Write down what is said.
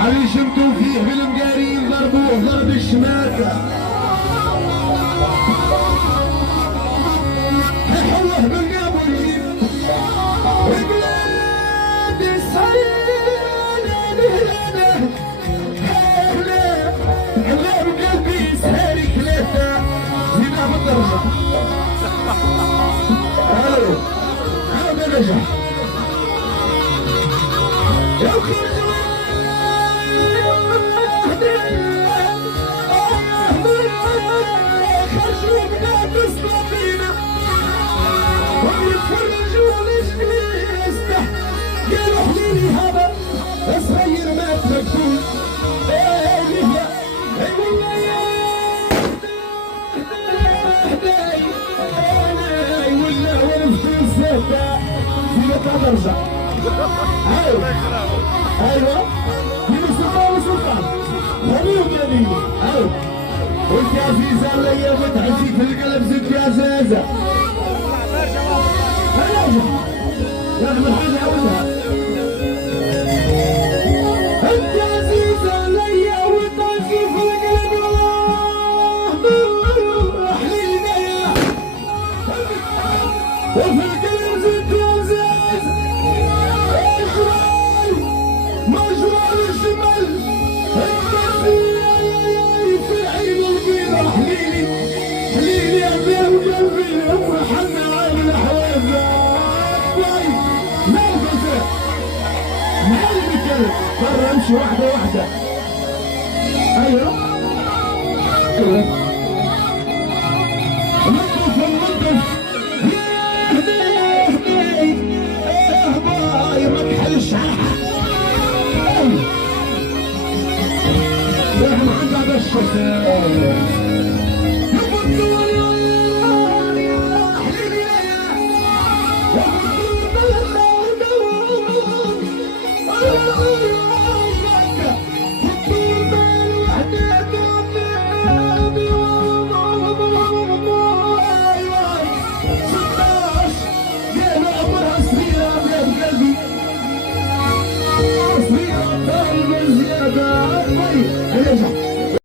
علي شمتوا فيه بالمقارين ضربوه ضرب الشماتة حوه بالقابل بلاد السعيد علاه بقلبي سهري ثلاثة زينها بالدرجة الو هذا نجح يا خرجوا بلاد السلاطينة ويتفرجوا لجليسته قالوا حليلي هذا صغير ما تركتوش ايه والله يا هداي ولا ونفتي الزهدة زينة درجة ايوه في سلطان وسلطان خليهم يميني ايوه وانت يا عزيزة اللي متعشي في القلب زدت يا زازة نعمل حاجة أولها انت يا عزيزة اللي متعشي في القلب حليلي وفي القلب زدت يا زازة مجرى الشمال في عين البيضة حليلي يا بيه وقلبي وحنا عين الحوازة لا الجزء نحل بالكلب برا امشي واحدة واحدة ايوه نظف النظف باي ما تحلش احنا عندنا الشتاء